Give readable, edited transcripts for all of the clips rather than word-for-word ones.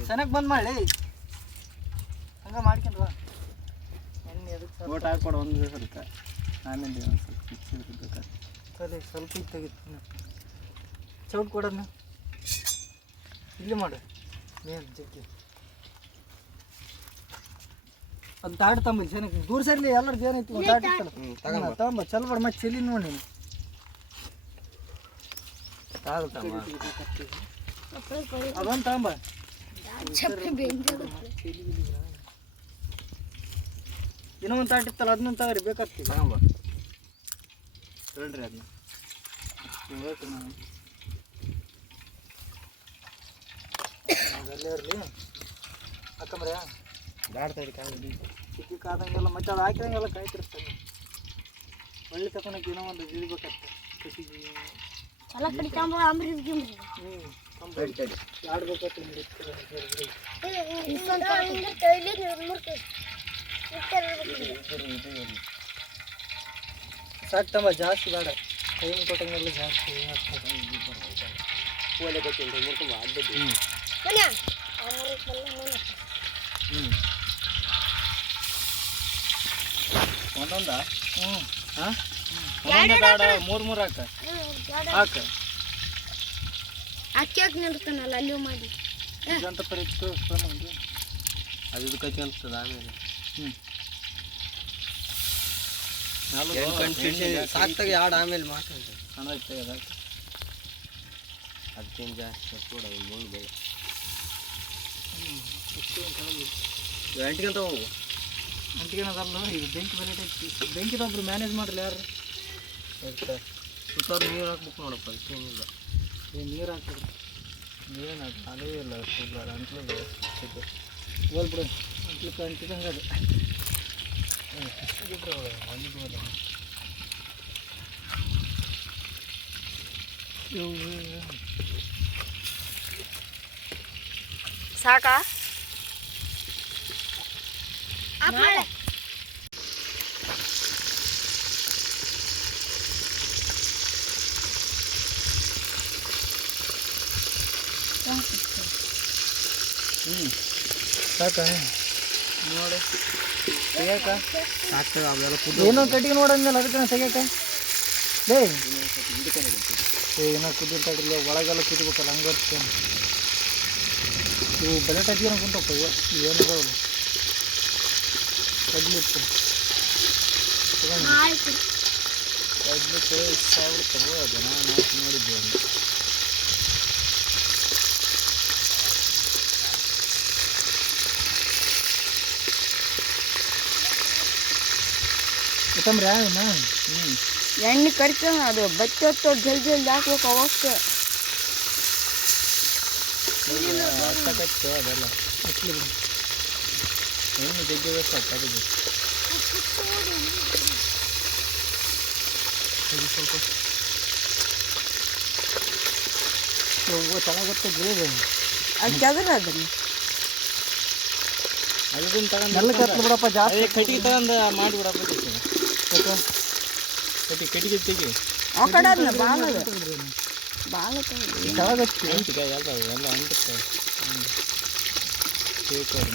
ಚೆನ್ನಾಗಿ ಬಂದ್ ಮಾಡಿ ಹಂಗ ಮಾಡ್ಕೊಂಡ್ವಾ ಎಣ್ಣೆ ಅದಕ್ಕೆ ಓಟ್ ಹಾಕ್ಕೊಡು ಒಂದು ಸ್ವಲ್ಪ ಆಮೇಲೆ ಒಂದು ಸ್ವಲ್ಪ ಬೇಕಾಗ್ತದೆ ಸರಿ ಸ್ವಲ್ಪ ಇತ್ತಾಗಿತ್ತು ಚೌಟ್ ಕೊಡೋಣ ಇಲ್ಲಿ ಮಾಡು ಮೇನ್ ಜಗ್ಗಿ ಅದು ತಾಡ್ ತಂಬ ಚೆನ್ನಾಗಿ ದೂರ ಸರಿಲಿ ಎಲ್ಲರದ್ದು ಏನೈತಿ ಒಂದು ತಾಟ್ ಇತ್ತಲ್ಲ ತಗೊಂಬ ಚಲ್ ಬಡ ಮತ್ತೆ ಚೆಲ್ಲಿ ನೋಡಿ ನೀನು ಅದೊಂದು ತಗೊಂಬ ಇನ್ನೂ ಒಂದು ತಾಟ್ ಇತ್ತಲ್ಲ ಅದನ್ನೊಂದು ತಗೋರಿ ಬೇಕಾಗ್ತೀವಿ ತಗೊಂಬ ಹೇಳ್ರಿ ಅದನ್ನ ಅದೆಲ್ಲ ಇರಲಿ ಹಾಕಂಬ್ರೆ ದಾಡ್ತಾಯಿರಿ ಕಾಯಿ ಚಿಕ್ಕಿ ಕಾದಂಗೆಲ್ಲ ಮತ್ತೆ ಅದು ಹಾಕಿದಂಗೆಲ್ಲ ಕಾಯಿ ತಿರ್ಸ್ತಾನೆ ಒಳ್ಳೆ ತಗೊಳಕ್ಕೆ ಏನೋ ಒಂದು ಇಳಿಬೇಕಾಗ್ತದೆ ಕಸಿಗೆ ಸಾಕ್ತಂಬ ಜಾಸ್ತಿ ಬೇಡ ಕೈ ಕೊಟ್ಟಂಗೆಲ್ಲ ಜಾಸ್ತಿ ಒಲೆ ಗೊತ್ತಿಲ್ಲ ಮುರ್ಕೊಂಬ ಅಡ್ಡದ್ದು ಒಂದೊಂದ ಹಾಂ ಒಂದೊಂದು ಬೇಡ ಮೂರು ಹಾಕ ಹಾಕ ಅಕ್ಕಿಯಾಗಿ ನಿಲ್ತಾನಲ್ಲ ಅಲ್ಲಿ ಮಾಡಿ ಅಂತ ಪರೀಕ್ಷೆ ಅದು ಇದಕ್ಕೆ ಕಲ್ತದ ಆಮೇಲೆ ಸಾಕ್ತಾಗ ಎರಡು ಆಮೇಲೆ ಮಾತಾಡ್ತಾರೆ ಚೆನ್ನಾಗಿ ಅದಕ್ಕೇನು ಜಾಸ್ತಿ ಕೂಡ ಮುಳ್ಳು ಬೇಡ ಗಂಟೆಗಂತ ಹೋಗು ಅಂಟಿಗೆನದಲ್ಲ ಈಗ ಬೆಂಕಿ ಬೆಲೆ ಬೆಂಕಿದೊಬ್ರು ಮ್ಯಾನೇಜ್ ಮಾಡಲಿ ಯಾರು ಸುತ್ತಾರು ನೀರು ಹಾಕ್ಬೇಕು ನೋಡಪ್ಪ ಅದಕ್ಕೇನಿಲ್ಲ ನೀರು ಹಾಕಿದ್ರು ನೀರೇನು ಅದೇ ಇಲ್ಲ ಅಂಟ್ಲು ಹೋಲ್ಬಿಡು ಅಂಟ್ಲಿಕ್ಕೆ ಅಂಟಿದಂಗೆ ಅದು ಸಾಕಾ ಸಾಕ ನೋಡು ತೆಗಿಯಾಕ ಸಾಕ್ತದೆ ಅವೆಲ್ಲ ಏನೋ ಕಟ್ಟಿಗೆ ನೋಡಂದಲ್ಲ ಅದಕ್ಕೆ ನಾನು ತೆಗಿಯಾಕ ಲೇ ಏನೋ ಕುದಿರ್ತಾಡಿಲ್ಲ ಒಳಗೆಲ್ಲ ಕುದಿಬೇಕಲ್ಲ ಹಂಗೆ ಬರ್ತೇನೆ ಇವು ಬೆಲೆ ಟೈಪ್ ಕುಂತಪ್ಪ ಇವ ಏನದಾವಲ್ಲ ಕಡ್ಲಿತ್ತು ಕಡ್ಲಿಕ್ಕೆ ಇಷ್ಟ ಆಗ್ಬಿಡ್ತವೆ ಅದು ನಾನು ಹಾಕಿ ನೋಡಿದ್ದೆ ಒಂದು ಯಾಕಂದ್ರೆ ಎಣ್ಣೆ ಕರಿತ ಅದು ಬತ್ತೆ ಹೊತ್ತು ಜಲ್ದಿ ಜಲ್ದಿ ಹಾಕ್ಬೇಕು ಅವಕ್ಕೆ ಕಟ್ಟು ಅದೆಲ್ಲ ಹಚ್ಚಲಿ ಬಿಡು ಎಣ್ಣೆ ಜಗ್ಗಿ ಬೇಕಾಗ್ತದೆ ಅದಕ್ಕೆ ಸ್ವಲ್ಪ ಚೆನ್ನಾಗುತ್ತೆ ಗ್ರೇವಿ ಅದು ಕೆದ್ರ ಅದನ್ನು ಅದನ್ನ ತಗೊಂಡು ಎಲ್ಲ ಕತ್ಲು ಬಿಡಪ್ಪ ಜಾಸ್ತಿ ಕಟ್ಟಿಗೆ ತಗೊಂಡು ಮಾಡಿಬಿಡಪ್ಪ ಕಟ್ಟಿಗೆ ತೆಗಿ ಆ ಕಡೆ ಅದನ್ನ ಭಾಳ ಕೆಳಗಚ್ಚಿ ಅಂಟಿಕಾಯಿ ಎಲ್ಲ ಅಂಟಿಕಾಯಿ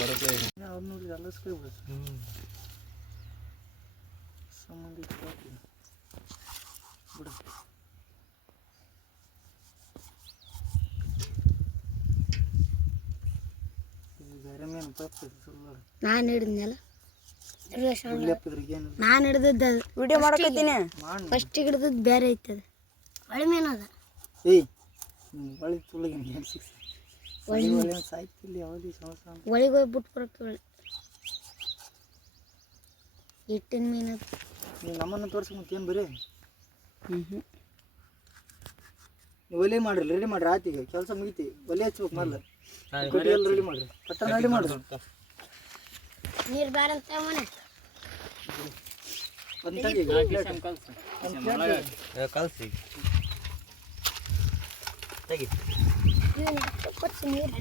ಬರೋಕೆ ಅವ್ರು ನೋಡಿ ಎಲ್ಲ ಸಂಬಂಧ ಬಿಡು ಬೇರೆ ಮೇನು ನಾನು ಹಿಡಿದ್ನಲ್ಲ ಏನು ನಾನು ಹಿಡ್ದದ್ದು ಅದು ವಿಡಿಯೋ ಮಾಡಕತ್ತೀನಿ ಫಸ್ಟಿಗೆ ಹಿಡ್ದದ್ದು ಬೇರೆ ಐತದ ಒಳ್ಳೆ ಮೀನು ಅದ ಏಯ್ ಒಳ್ಳೆ ತುಳಿಗೆ ಒಳ್ಳೆ ಸಾಯ್ತಿಲ್ಲ ಯಾವ್ದು ಸಮಸ್ಯೆ ಒಳಗೆ ಹೋಗಿ ಬಿಟ್ಟು ಬರಕ್ಕೆ ಒಳ್ಳೆ ಹಿಟ್ಟಿನ ಮೀನು ಅದು ನೀವು ನಮ್ಮನ್ನು ತೋರಿಸ್ಕೊಂತ ಏನು ಬರೀ ನೀವು ಒಲೆ ಮಾಡ್ರಿ ರೆಡಿ ಮಾಡ್ರಿ ಆತಿಗೆ ಕೆಲಸ ಮುಗಿತಿ ಒಲೆ ಹಚ್ಬೇಕು ಮೊದಲು ಕಟ್ಟಿ ಎಲ್ಲ ರೆಡಿ ಮಾಡ್ರಿ ಪಟ್ಟ ರೆಡಿ ಮಾಡ್ರಿ ನೀರು ಬೇಡ ಅಂತ ಮನೆ ಕಲ್ಸಿ ತೆಗಿ ನೀರು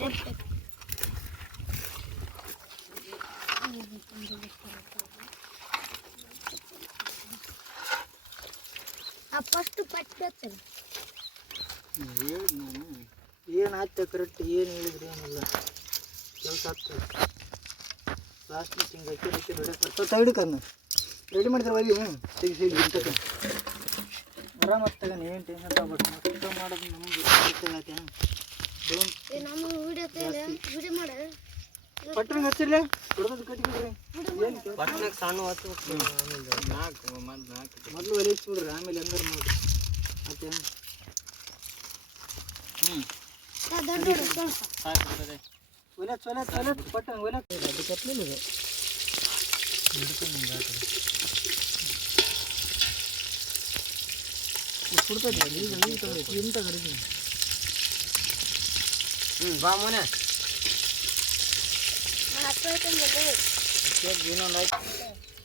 ಫಸ್ಟ್ ಪಟ್ಟಿ ಹಚ್ಚಲ್ಲ ಏನು ಆಯ್ತು ಕರೆಕ್ಟ್ ಏನು ಹೇಳಿದ್ರಿ ಏನಿಲ್ಲ ಕೆಲಸ ಆಗ್ತದೆ ಲಾಸ್ಟ್ ಹಿಂಗೆ ಅಕ್ಕಿ ಹೊಡಿಯಕ್ಕೆ ತಗಡಿಕನ್ನ ರೆಡಿ ಮಾಡಿದ್ರೆ ಒಯ್ಯಿ ತೆಗಿ ಸೈಡ್ ಇಂತಕ ಆರಾಮತ್ ತಗ ಏನು ಟೆನ್ಷನ್ ತಗೋಬೇಡ ಮತ್ತೆ ಮಾಡೋದು ನಮ್ದು ಪಟ್ಟಣ ಹಚ್ಚಿರ್ಲೆ ಹೊಡೆದು ಕಟ್ಟಿಬಿಡ್ರಿ ಪಟ್ಟಣಕ್ಕೆ ಸಣ್ಣ ಹೊತ್ತು ಮೊದಲು ಒಲಿಸ್ಬಿಡ್ರಿ ಆಮೇಲೆ ಎಂಗಾರು ಮಾಡ್ರಿ ಮತ್ತೆ ಒಲೆ ಪಟ್ಟಣ ಒಲೆ ಅದು ಕತ್ಲಿಲ್ಲ ಇದು ಸುಡ್ತೈತೆ ಈಗ ಇಂತ ಕರೀತೀನಿ ಬಾ ಮೊನೆ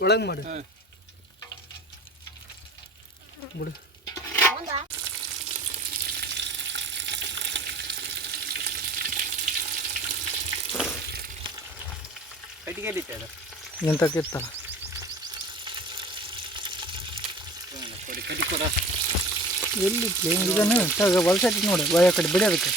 ಒಳಗೆ ಮಾಡಿ ಬಿಡು ಕಟ್ಟಿಗೆ ಅದು ಎಂತಕ್ಕಿತ್ತಲ್ಲ ಕಟ್ಟಿ ಕೊಡ ಎಲ್ಲಿ ಇದನ್ನು ತಗ ಹೊಲ್ಸೈತಿ ನೋಡಿ ಬಾಯ ಕಡೆ ಬಿಡಿ ಅದಕ್ಕೆ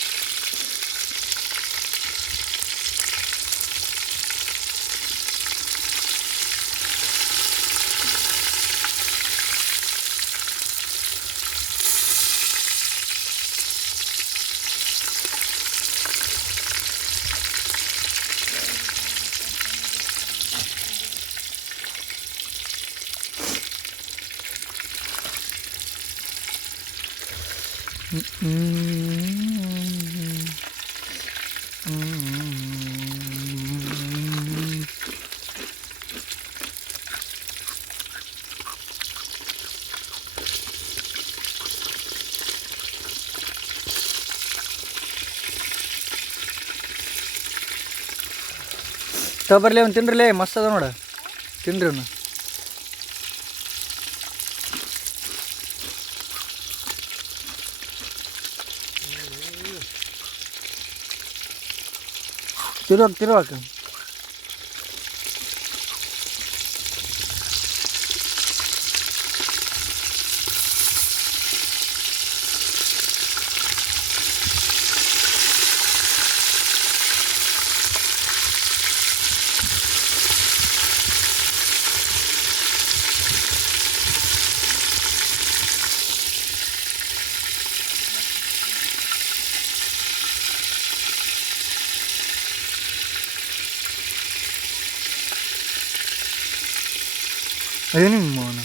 ತಗೊಬರ್ಲಿ ಅವ್ನು ತಿನ್ರಲೇ ಮಸ್ತ್ ಅದ ನೋಡ ತಿನ್ರಿ ಅವ್ನು ತಿರುವಾಕ ಅದೇನು ಮೋನ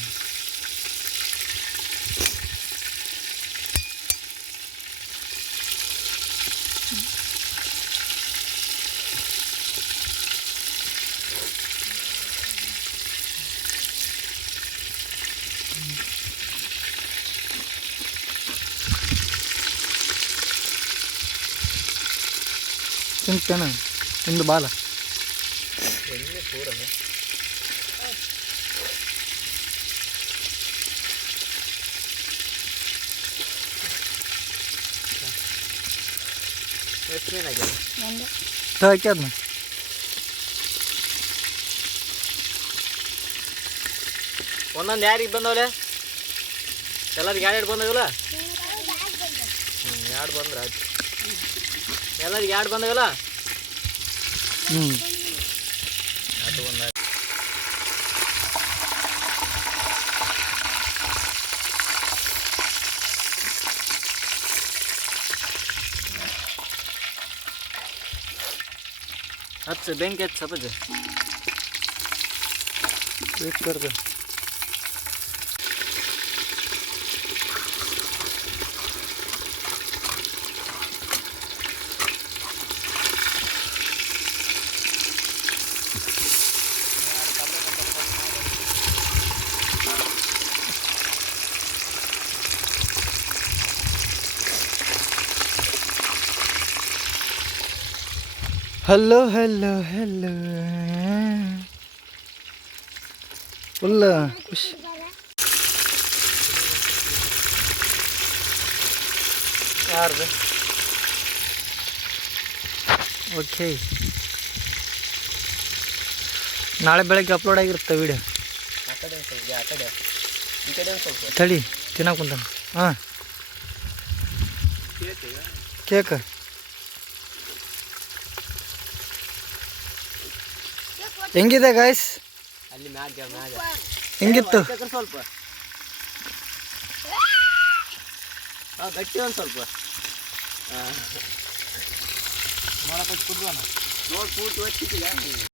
ತಿಂತೇನ ಒಂದು ಬಾಲ ಎಣ್ಣೆ ಪೂರ ಎಷ್ಟು ಮೀನಾಗಿದೆ ಹಾಕಿ ಅದನ್ನ ಒಂದೊಂದು ಯಾರಿಗೆ ಬಂದವಲೆ ಎಲ್ಲರಿಗೆ ಎರಡು ಬಂದವಲ್ಲ ಎರಡು ಬಂದ್ರೆ ಆಯ್ತು ಎಲ್ಲರಿಗೆ ಎರಡು ಬಂದವಲ್ಲ ಅದು ಒಂದು ಹಚ್ಚ ಬೆಂಕಿ ಹಚ್ಚ ಸಪಜ ವೇಟ್ ಕರ್ದ ಹಲೋ ಹಲೋ ಹಲೋ ಫುಲ್ಲ ಖುಷಿ ಯಾರ್ದು ಓಕೆ ನಾಳೆ ಬೆಳಗ್ಗೆ ಅಪ್ಲೋಡ್ ಆಗಿರುತ್ತೆ ವಿಡಿಯೋ ಆ ಕಡೆ ಒಂದು ಸ್ವಲ್ಪ ಆ ಕಡೆ ಈ ಕಡೆ ಒಂದು ಸ್ವಲ್ಪ ತಡಿ ತಿನ್ನಕ್ಕೆ ಕುಂತಾನ ಹಾಂ ಕೇಕ್ ಹೆಂಗಿದೆ ಗಾಯ್ಸ್? ಅಲ್ಲಿ ಮ್ಯಾಗ ಹೆಂಗಿತ್ತು? ಸ್ವಲ್ಪ ಗಟ್ಟಿ ಒಂದು ಸ್ವಲ್ಪ ಮಾಡಕ್ಕೆ ಕುದ್ವನ ನೋಡಿ ಪೂರ್ತಿ ಒತ್ತಿಟ್ಟಿಲ್ಲ